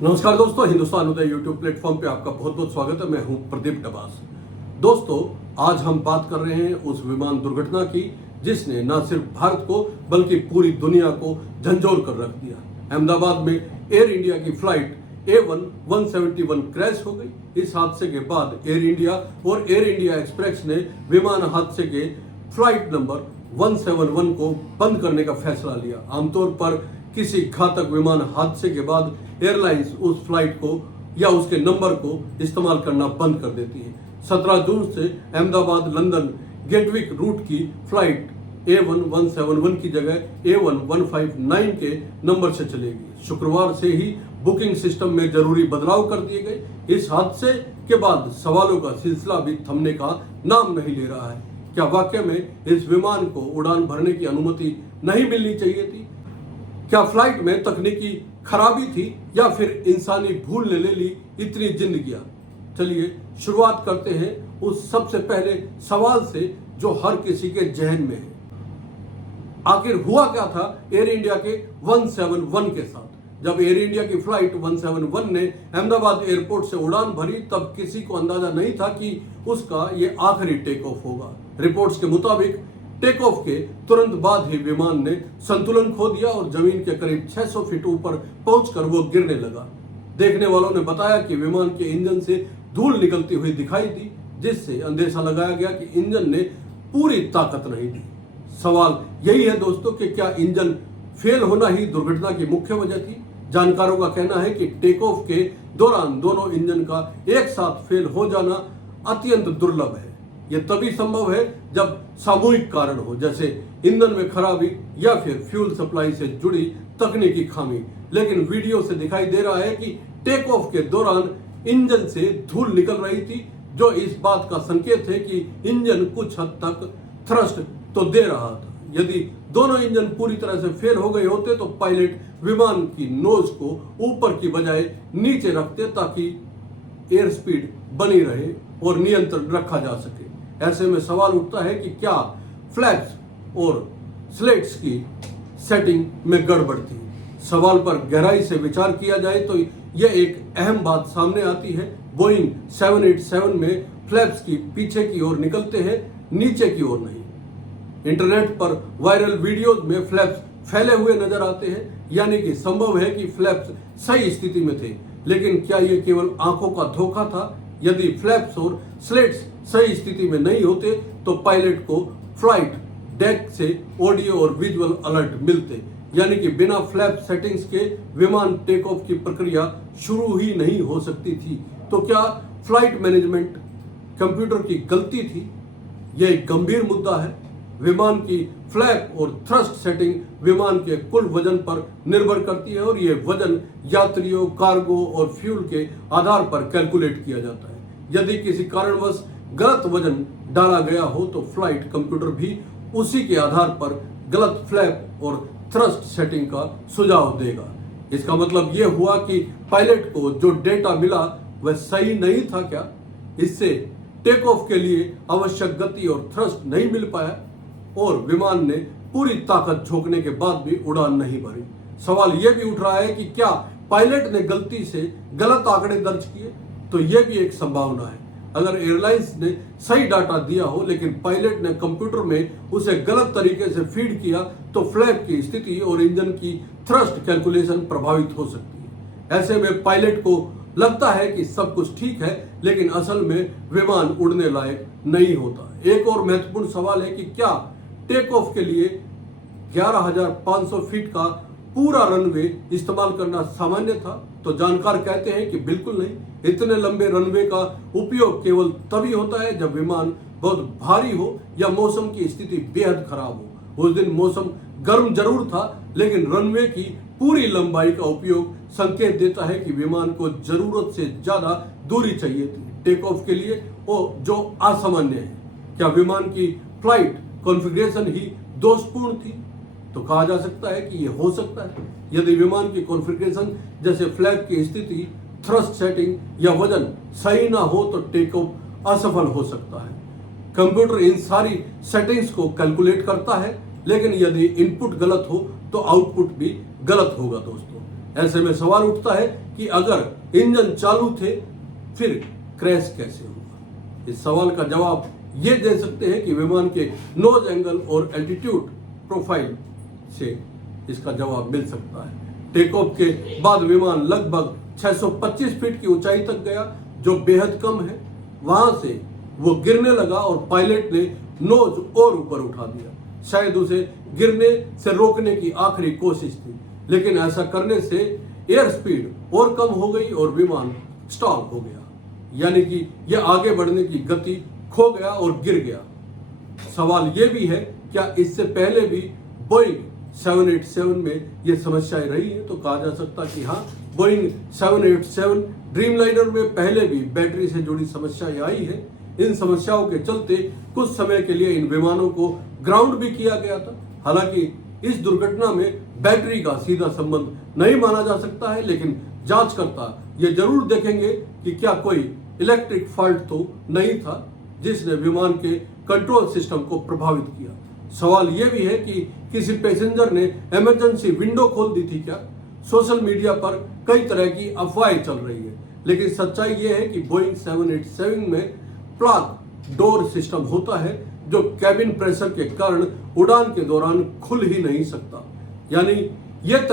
नमस्कार दोस्तों, हिंदुस्तान उदय YouTube platform पे आपका बहुत बहुत स्वागत है। मैं हूं प्रदीप डबास। दोस्तों, आज हम बात कर रहे हैं उस विमान दुर्घटना की जिसने न सिर्फ भारत को बल्कि पूरी दुनिया को झंझोर कर रख दिया। अहमदाबाद में एयर इंडिया की फ्लाइट A171 क्रैश हो गई। इस हादसे के बाद एयर इंडिया और एयर इंडिया एक्सप्रेस ने विमान हादसे के फ्लाइट नंबर 171 को बंद करने का फैसला लिया। आमतौर पर किसी घातक विमान हादसे के बाद एयरलाइंस उस फ्लाइट को या उसके नंबर को इस्तेमाल करना बंद कर देती है। 17 जून से अहमदाबाद लंदन गेटविक रूट की फ्लाइट A1171 की जगह A1159 के नंबर से चलेगी। शुक्रवार से ही बुकिंग सिस्टम में जरूरी बदलाव कर दिए गए। इस हादसे के बाद सवालों का सिलसिला भी थमने का नाम नहीं ले रहा है। क्या वाकई में इस विमान को उड़ान भरने की अनुमति नहीं मिलनी चाहिए थी? क्या फ्लाइट में तकनीकी खराबी थी या फिर इंसानी भूल ने ले ली इतनी जिंदगियां? चलिए शुरुआत करते हैं उस सबसे पहले सवाल से जो हर किसी के जहन में है। आखिर हुआ क्या था एयर इंडिया के 171 के साथ? जब एयर इंडिया की फ्लाइट 171 ने अहमदाबाद एयरपोर्ट से उड़ान भरी तब किसी को अंदाजा नहीं था कि उसका ये आखिरी टेक ऑफ होगा। रिपोर्ट्स के मुताबिक टेक ऑफ के तुरंत बाद ही विमान ने संतुलन खो दिया और जमीन के करीब 600 फीट ऊपर पहुंचकर वो गिरने लगा। देखने वालों ने बताया कि विमान के इंजन से धूल निकलती हुई दिखाई दी, जिससे अंदेशा लगाया गया कि इंजन ने पूरी ताकत नहीं दी। सवाल यही है दोस्तों कि क्या इंजन फेल होना ही दुर्घटना की मुख्य वजह थी? जानकारों का कहना है कि टेक ऑफ के दौरान दोनों इंजन का एक साथ फेल हो जाना अत्यंत दुर्लभ है। यह तभी संभव है जब सामूहिक कारण हो, जैसे ईंधन में खराबी या फिर फ्यूल सप्लाई से जुड़ी तकनीकी खामी। लेकिन वीडियो से दिखाई दे रहा है कि टेक ऑफ के दौरान इंजन से धूल निकल रही थी, जो इस बात का संकेत है कि इंजन कुछ हद तक थ्रस्ट तो दे रहा था। यदि दोनों इंजन पूरी तरह से फेल हो गए होते तो पायलट विमान की नोज को ऊपर की बजाय नीचे रखते ताकि एयर स्पीड बनी रहे और नियंत्रण रखा जा सके। ऐसे में सवाल उठता है कि क्या फ्लैप्स और स्लेट्स की सेटिंग में गड़बड़ थी? सवाल पर गहराई से विचार किया जाए तो यह एक अहम बात सामने आती है। बोइंग 787 में फ्लैप्स की पीछे की ओर निकलते हैं, नीचे की ओर नहीं। इंटरनेट पर वायरल वीडियोज में फ्लैप्स फैले हुए नजर आते हैं, यानी कि संभव है कि फ्लैप्स सही स्थिति में थे। लेकिन क्या यह केवल आंखों का धोखा था? यदि फ्लैप्स और स्लेट्स सही स्थिति में नहीं होते तो पायलट को फ्लाइट डेक से ऑडियो और विजुअल अलर्ट मिलते, यानी कि बिना फ्लैप सेटिंग्स के विमान टेक ऑफ की प्रक्रिया शुरू ही नहीं हो सकती थी। तो क्या फ्लाइट मैनेजमेंट कंप्यूटर की गलती थी? यह एक गंभीर मुद्दा है। विमान की फ्लैप और थ्रस्ट सेटिंग विमान के कुल वजन पर निर्भर करती है और यह वजन यात्रियों, कार्गो और फ्यूल के आधार पर कैलकुलेट किया जाता है। यदि किसी कारणवश गलत वजन डाला गया हो तो फ्लाइट कंप्यूटर भी उसी के आधार पर गलत फ्लैप और थ्रस्ट सेटिंग का सुझाव देगा। इसका मतलब यह हुआ कि पायलट को जो डेटा मिला वह सही नहीं था क्या? इससे टेक ऑफ के लिए आवश्यक गति और थ्रस्ट नहीं मिल पाया और विमान ने पूरी ताकत झोंकने के बाद भी उड़ान नहीं भरी। सवाल यह भी उठ रहा है कि क्या पायलट ने गलती से गलत आंकड़े दर्ज किए? तो यह भी एक संभावना है। अगर एयरलाइंस ने सही डाटा दिया हो लेकिन पायलट ने कंप्यूटर में उसे गलत तरीके से फीड किया तो फ्लैप की स्थिति और इंजन की थ्रस्ट कैलकुलेशन प्रभावित हो सकती है। ऐसे में पायलट को लगता है कि सब कुछ ठीक है, लेकिन असल में विमान उड़ने लायक नहीं होता। एक और महत्वपूर्ण सवाल है कि क्या टेक ऑफ के लिए 11,500 फीट का पूरा रनवे इस्तेमाल करना सामान्य था? तो जानकार कहते हैं कि बिल्कुल नहीं। इतने लंबे रनवे का उपयोग केवल तभी होता है जब विमान बहुत भारी हो या मौसम की स्थिति बेहद खराब हो। उस दिन मौसम गर्म जरूर था, लेकिन रनवे की पूरी लंबाई का उपयोग संकेत देता है कि विमान को जरूरत से ज्यादा दूरी चाहिए थी टेक ऑफ के लिए, और जो असामान्य है। क्या विमान की फ्लाइट कॉन्फ़िगरेशन ही दोषपूर्ण थी? तो कहा जा सकता है कि यह हो सकता है। यदि विमान की कॉन्फ़िगरेशन जैसे फ्लैप की स्थिति, थ्रस्ट सेटिंग या वजन सही ना हो तो टेक ऑफ असफल हो सकता है। कंप्यूटर इन सारी सेटिंग्स को कैलकुलेट करता है, लेकिन यदि इनपुट गलत हो तो आउटपुट भी गलत होगा दोस्तों। ऐसे में सवाल उठता है कि अगर इंजन चालू थे फिर क्रैश कैसे हुआ। इस सवाल का जवाब ये दे सकते हैं कि विमान के नोज एंगल और एल्टीट्यूड प्रोफाइल से इसका जवाब मिल सकता है। टेक ऑफ के बाद विमान लगभग 625 फीट की ऊंचाई तक गया, जो बेहद कम है। वहां से वो गिरने लगा और पायलट ने नोज और ऊपर उठा दिया। शायद उसे गिरने से रोकने की आखिरी कोशिश थी, लेकिन ऐसा करने से एयर स्पीड और कम हो गई और विमान स्टॉल हो गया, यानी कि यह आगे बढ़ने की गति खो गया और गिर गया। सवाल यह भी है, क्या इससे पहले भी बोइंग 787 में ये समस्याएं रही है? तो कहा जा सकता कि हाँ, बोइंग 787 ड्रीमलाइनर में पहले भी बैटरी से जुड़ी समस्याएं आई है। इन समस्याओं के चलते कुछ समय के लिए इन विमानों को ग्राउंड भी किया गया था। हालांकि इस दुर्घटना में बैटरी का सीधा संबंध नहीं माना जा सकता है, लेकिन जांचकर्ता ये जरूर देखेंगे कि क्या कोई इलेक्ट्रिक फॉल्ट तो नहीं था जिसने विमान के कंट्रोल सिस्टम को प्रभावित किया। सवाल यह भी है कि किसी पैसेंजर ने इमरजेंसी विंडो खोल दी थी क्या? सोशल मीडिया पर कई तरह की अफवाहें चल रही है, लेकिन सच्चाई यह है कि बोइंग 787 में प्लग डोर सिस्टम होता है जो कैबिन प्रेशर के कारण उड़ान के दौरान खुल ही नहीं सकता। यानी यह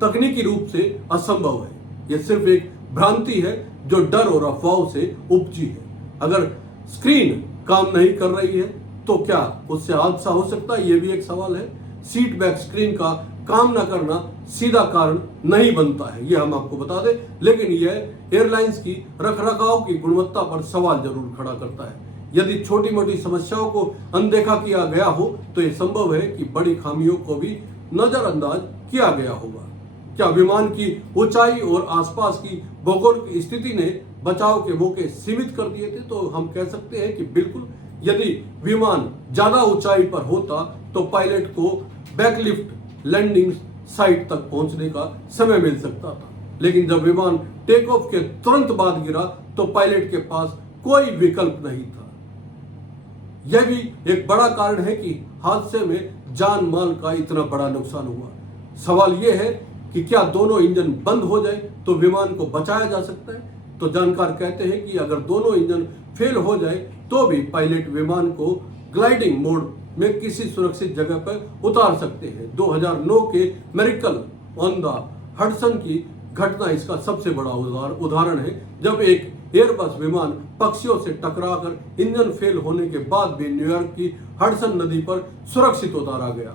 तकनीकी रूप से असंभव है। यह सिर्फ एक भ्रांति है जो डर और अफवाहों से उपजी है। अगर स्क्रीन काम नहीं कर रही है तो क्या उससे हादसा हो सकता है? यह भी एक सवाल है। सीट बैक स्क्रीन का काम न करना सीधा कारण नहीं बनता है, यह हम आपको बता दें, लेकिन यह एयरलाइंस की रखरखाव की गुणवत्ता पर सवाल जरूर खड़ा करता है। यदि छोटी मोटी समस्याओं को अनदेखा किया गया हो तो यह संभव है कि बड़ी खामियों को भी नजरअंदाज किया गया होगा। क्या विमान की ऊंचाई और आसपास की भौगोलिक स्थिति ने बचाव के मौके सीमित कर दिए थे? तो हम कह सकते हैं कि बिल्कुल। यदि विमान ज्यादा ऊंचाई पर होता तो पायलट को बैकलिफ्ट लैंडिंग साइट तक पहुंचने का समय मिल सकता था, लेकिन जब विमान टेक ऑफ के तुरंत बाद गिरा तो पायलट के पास कोई विकल्प नहीं था। यह भी एक बड़ा कारण है कि हादसे में जान माल का इतना बड़ा नुकसान हुआ। सवाल यह है कि क्या दोनों इंजन बंद हो जाए तो विमान को बचाया जा सकता है? तो जानकार कहते हैं कि अगर दोनों इंजन फेल हो जाए तो भी पायलट विमान को ग्लाइडिंग मोड में किसी सुरक्षित जगह पर उतार सकते हैं। 2009 के मेरिकल ऑन द हडसन की घटना इसका सबसे बड़ा उदाहरण है, जब एक एयरबस विमान पक्षियों से टकराकर इंजन फेल होने के बाद भी न्यूयॉर्क की हडसन नदी पर सुरक्षित उतारा गया।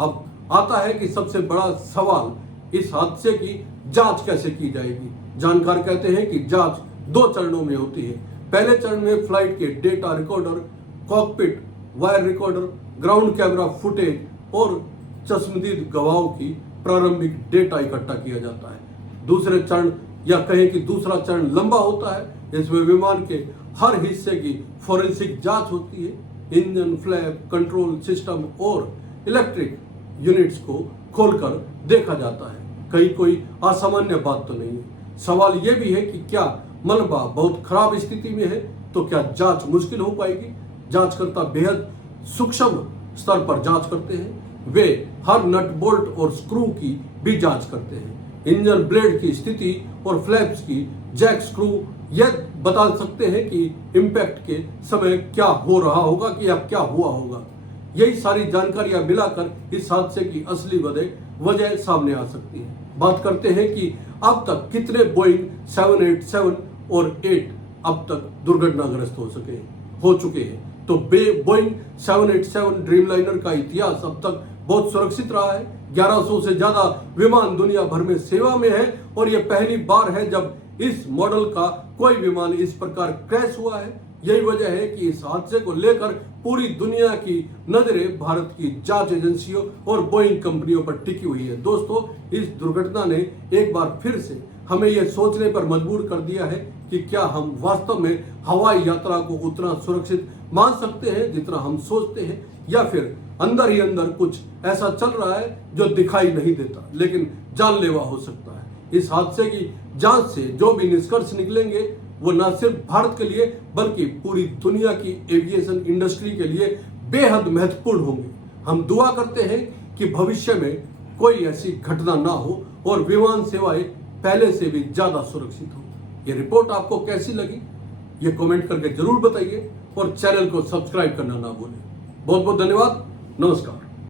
अब आता है कि सबसे बड़ा सवाल, इस हादसे की जांच कैसे की जाएगी? जानकार कहते हैं कि जांच 2 चरणों में होती है। पहले चरण में फ्लाइट के data recorder, cockpit wire recorder, ground camera footage और चश्मदीद गवाहों की प्रारंभिक डेटा इकट्ठा किया जाता है। दूसरे चरण या कहें कि दूसरा चरण लंबा होता है। इसमें विमान के हर हिस्से की फोरेंसिक जांच होती है। इंजन, फ्लैप, कंट्रोल सिस्टम और इलेक्ट्रिक यूनिट्स को खोलकर देखा जाता है। कहीं कोई असामान्य बात तो नहीं है। सवाल यह भी है कि क्या मलबा बहुत खराब स्थिति में है तो क्या जांच मुश्किल हो पाएगी? जांचकर्ता बेहद सूक्ष्म स्तर पर जांच करते हैं। वे हर नट बोल्ट और स्क्रू की भी जांच करते हैं। इंजन ब्लेड की स्थिति और फ्लैप्स की जैक स्क्रू यह बता सकते हैं कि इंपैक्ट के समय क्या हो रहा होगा कि या क्या हुआ होगा। यही सारी जानकारियां मिलाकर इस हादसे की असली वजह सामने आ सकती है। बात करते हैं कि अब तक कितने बोइंग 787 और 8 अब तक दुर्घटनाग्रस्त हो चुके हैं। तो बोइंग 787 ड्रीमलाइनर का इतिहास अब तक बहुत सुरक्षित रहा है। 1100 से ज्यादा विमान दुनिया भर में सेवा में है और यह पहली बार है जब इस मॉडल का कोई विमान इस प्रकार क्रैश हुआ है। यही वजह है कि इस हादसे को लेकर पूरी दुनिया की नजरें भारत की जांच एजेंसियों और बोइंग कंपनियों पर टिकी हुई है। दोस्तों, इस दुर्घटना ने एक बार फिर से हमें यह सोचने पर मजबूर कर दिया है कि क्या हम वास्तव में हवाई यात्रा को उतना सुरक्षित मान सकते हैं जितना हम सोचते हैं, या फिर अंदर ही अंदर कुछ ऐसा चल रहा है जो दिखाई नहीं देता लेकिन जानलेवा हो सकता है। इस हादसे की जांच से जो भी निष्कर्ष निकलेंगे वो न सिर्फ भारत के लिए बल्कि पूरी दुनिया की एविएशन इंडस्ट्री के लिए बेहद महत्वपूर्ण होंगे। हम दुआ करते हैं कि भविष्य में कोई ऐसी घटना ना हो और विमान सेवाएं पहले से भी ज्यादा सुरक्षित हो। ये रिपोर्ट आपको कैसी लगी ये कमेंट करके जरूर बताइए और चैनल को सब्सक्राइब करना ना भूलें। बहुत बहुत धन्यवाद। नमस्कार।